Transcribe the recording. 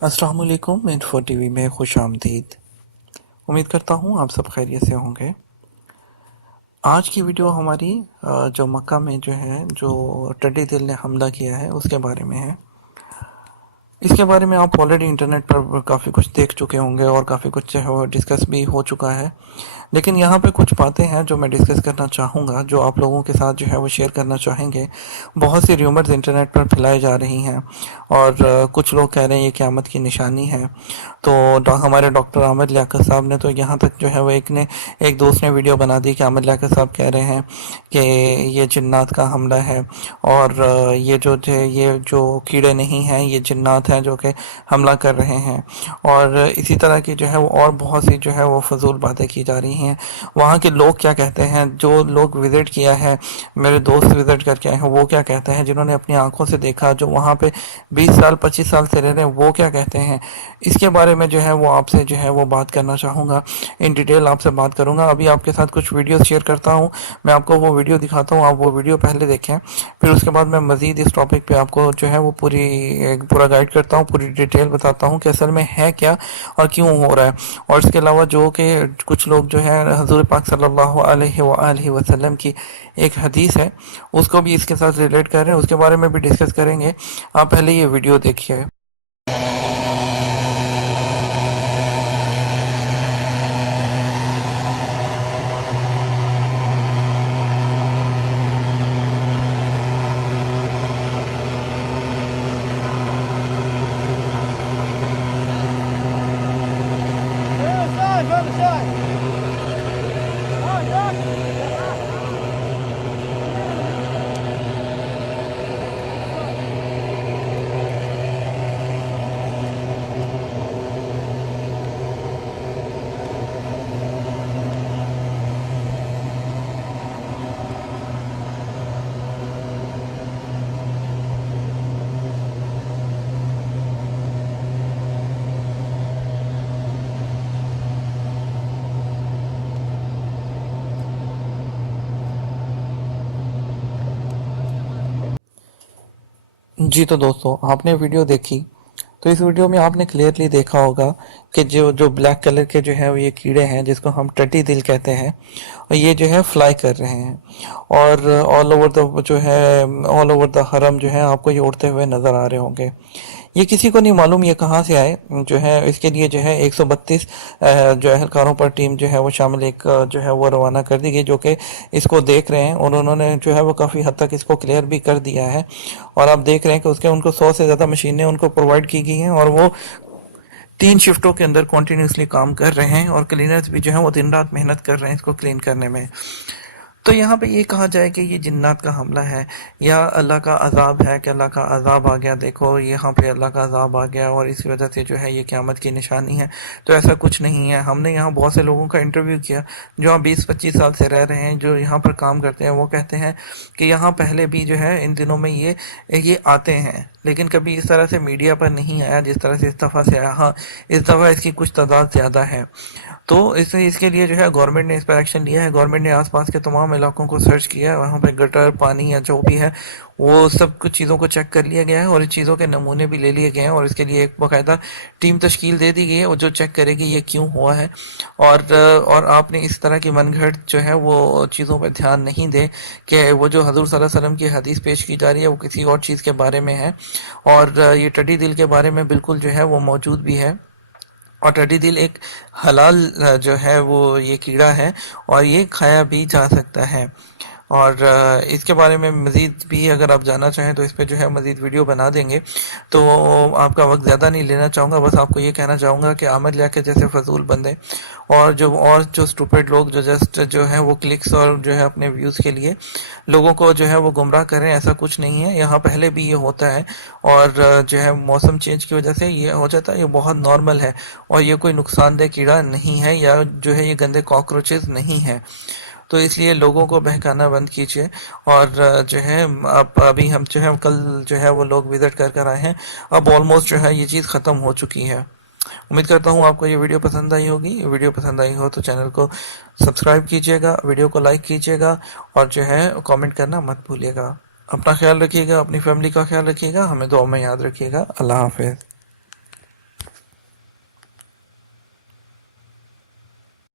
अस्सलाम वालेकुम। Info TV में खुश आमदीद। उम्मीद करता हूँ आप सब खैरियत से होंगे। आज की वीडियो हमारी जो मक्का में जो टिड्डी दिल ने हमला किया है उसके बारे में है। इसके बारे में आप ऑलरेडी इंटरनेट पर काफ़ी कुछ देख चुके होंगे और काफ़ी कुछ जो है वो डिस्कस भी हो चुका है, लेकिन यहाँ पे कुछ बातें हैं जो मैं डिस्कस करना चाहूँगा, जो आप लोगों के साथ जो है वो शेयर करना चाहेंगे। बहुत सी र्यूमर्स इंटरनेट पर फैलाई जा रही हैं और कुछ लोग कह रहे हैं ये क़यामत की निशानी है। तो हमारे डॉक्टर आमिर लियाकत साहब ने तो यहाँ तक जो है वो एक दोस्त ने वीडियो बना दी कि आमिर लियाकत साहब कह रहे हैं कि ये जिन्नात का हमला है और ये जो कीड़े नहीं हैं, ये जिन्नात हैं जो कि हमला कर रहे हैं। और इसी तरह की जो है वो और बहुत सी जो है वो फजूल बातें की जा रही हैं। वहाँ के लोग क्या कहते हैं, जो लोग विज़िट किया है, मेरे दोस्त विज़िट करके आए हैं, वो क्या कहते हैं, जिन्होंने अपनी आंखों से देखा, जो वहाँ पे 20 साल 25 साल से रह रहे हैं, वो क्या कहते हैं, इसके बारे में जो है वो आपसे जो है वो बात करना चाहूँगा। इन डिटेल आपसे बात करूँगा। अभी आपके साथ कुछ वीडियोस शेयर करता हूँ, मैं आपको वो वीडियो दिखाता हूँ, आप वो वीडियो पहले देखें, फिर उसके बाद मैं मज़ीद इस टॉपिक पे आपको जो है वो पूरा गाइड करता हूँ, पूरी डिटेल बताता हूँ कि असल में है क्या और क्यों हो रहा है। और इसके अलावा जो कि कुछ लोग जो है हज़ूर पाक सल्लल्लाहु अलैहि वसल्लम की एक हदीस है उसको भी इसके साथ रिलेट कर रहे हैं, उसके बारे में भी डिस्कस करेंगे। आप पहले ये वीडियो देखिए। जी तो दोस्तों, आपने वीडियो देखी, तो इस वीडियो में आपने क्लियरली देखा होगा कि जो जो ब्लैक कलर के जो है वो ये कीड़े हैं जिसको हम टटी दिल कहते हैं, और ये जो है फ्लाई कर रहे हैं और ऑल ओवर द हरम जो है आपको ये उड़ते हुए नज़र आ रहे होंगे। ये किसी को नहीं मालूम ये कहाँ से आए। जो है इसके लिए जो है 132 जो एहलकारों पर टीम जो है वो शामिल एक जो है वो रवाना कर दी गई, जो कि इसको देख रहे हैं और उन्होंने जो है वो काफ़ी हद तक इसको क्लियर भी कर दिया है। और आप देख रहे हैं कि उसके उनको 100 से ज़्यादा मशीनें उनको प्रोवाइड की गई हैं और वो 3 शिफ्टों के अंदर कॉन्टीन्यूसली काम कर रहे हैं और क्लीनर्स भी जो है वो दिन रात मेहनत कर रहे हैं इसको क्लीन करने में। तो यहाँ पे ये कहा जाए कि ये जिन्नात का हमला है या अल्लाह का अजाब है कि अल्लाह का अजाब आ गया, देखो यहाँ पे अल्लाह का अजाब आ गया और इस वजह से जो है ये क़यामत की निशानी है, तो ऐसा कुछ नहीं है। हमने यहाँ बहुत से लोगों का इंटरव्यू किया जो यहाँ 20-25 साल से रह रहे हैं, जो यहाँ पर काम करते हैं। वो कहते हैं कि यहाँ पहले भी जो है इन दिनों में ये आते हैं, लेकिन कभी इस तरह से मीडिया पर नहीं आया जिस तरह से इस दफ़ा से आया। हाँ, इस दफ़ा इसकी कुछ तादाद ज़्यादा है, तो इसके लिए जो है गवर्नमेंट ने इस पर एक्शन लिया है। गवर्नमेंट ने आसपास के तमाम इलाकों को सर्च किया है, वहाँ पे गटर पानी या जो भी है वो सब कुछ चीज़ों को चेक कर लिया गया है और इस चीज़ों के नमूने भी ले लिए गए हैं और इसके लिए एक बाकायदा टीम तश्कील दे दी गई है और जो चेक करेगी ये क्यों हुआ है। और आपने इस तरह की मनगढ़ंत जो है वो चीज़ों पर ध्यान नहीं दे कि वो जो हज़ूर सल्लल्लाहु अलैहि वसल्लम की हदीस पेश की जा रही है वो किसी और चीज़ के बारे में है और ये टड्डी दिल के बारे में बिल्कुल जो है वो मौजूद भी है। और टड्डी दिल एक हलाल जो है वो ये कीड़ा है और ये खाया भी जा सकता है। और इसके बारे में मज़ीद भी अगर आप जानना चाहें तो इस पर जो है मज़ीद वीडियो बना देंगे, तो आपका वक्त ज़्यादा नहीं लेना चाहूँगा। बस आपको ये कहना चाहूँगा कि आमिर लियाकत जैसे फजूल बंदे और जो स्टूपिड लोग जो जस्ट जो है वो क्लिक्स और जो है अपने व्यूज़ के लिए लोगों को जो है वो गुमराह करें, ऐसा कुछ नहीं है। यहाँ पहले भी ये होता है और जो है मौसम चेंज की वजह से ये हो जाता है, ये बहुत नॉर्मल है और ये कोई नुकसानदेह कीड़ा नहीं है या जो है ये गंदे कॉकरोचेस नहीं है। तो इसलिए लोगों को बहकाना बंद कीजिए। और जो है अब अभी हम जो है कल जो है वो लोग विज़िट कर आए हैं, अब ऑलमोस्ट जो है ये चीज़ ख़त्म हो चुकी है। उम्मीद करता हूँ आपको ये वीडियो पसंद आई होगी। वीडियो पसंद आई हो तो चैनल को सब्सक्राइब कीजिएगा, वीडियो को लाइक कीजिएगा और जो है कमेंट करना मत भूलिएगा। अपना ख्याल रखिएगा, अपनी फैमिली का ख्याल रखिएगा, हमें दुआ में याद रखिएगा। अल्लाह हाफ़िज़।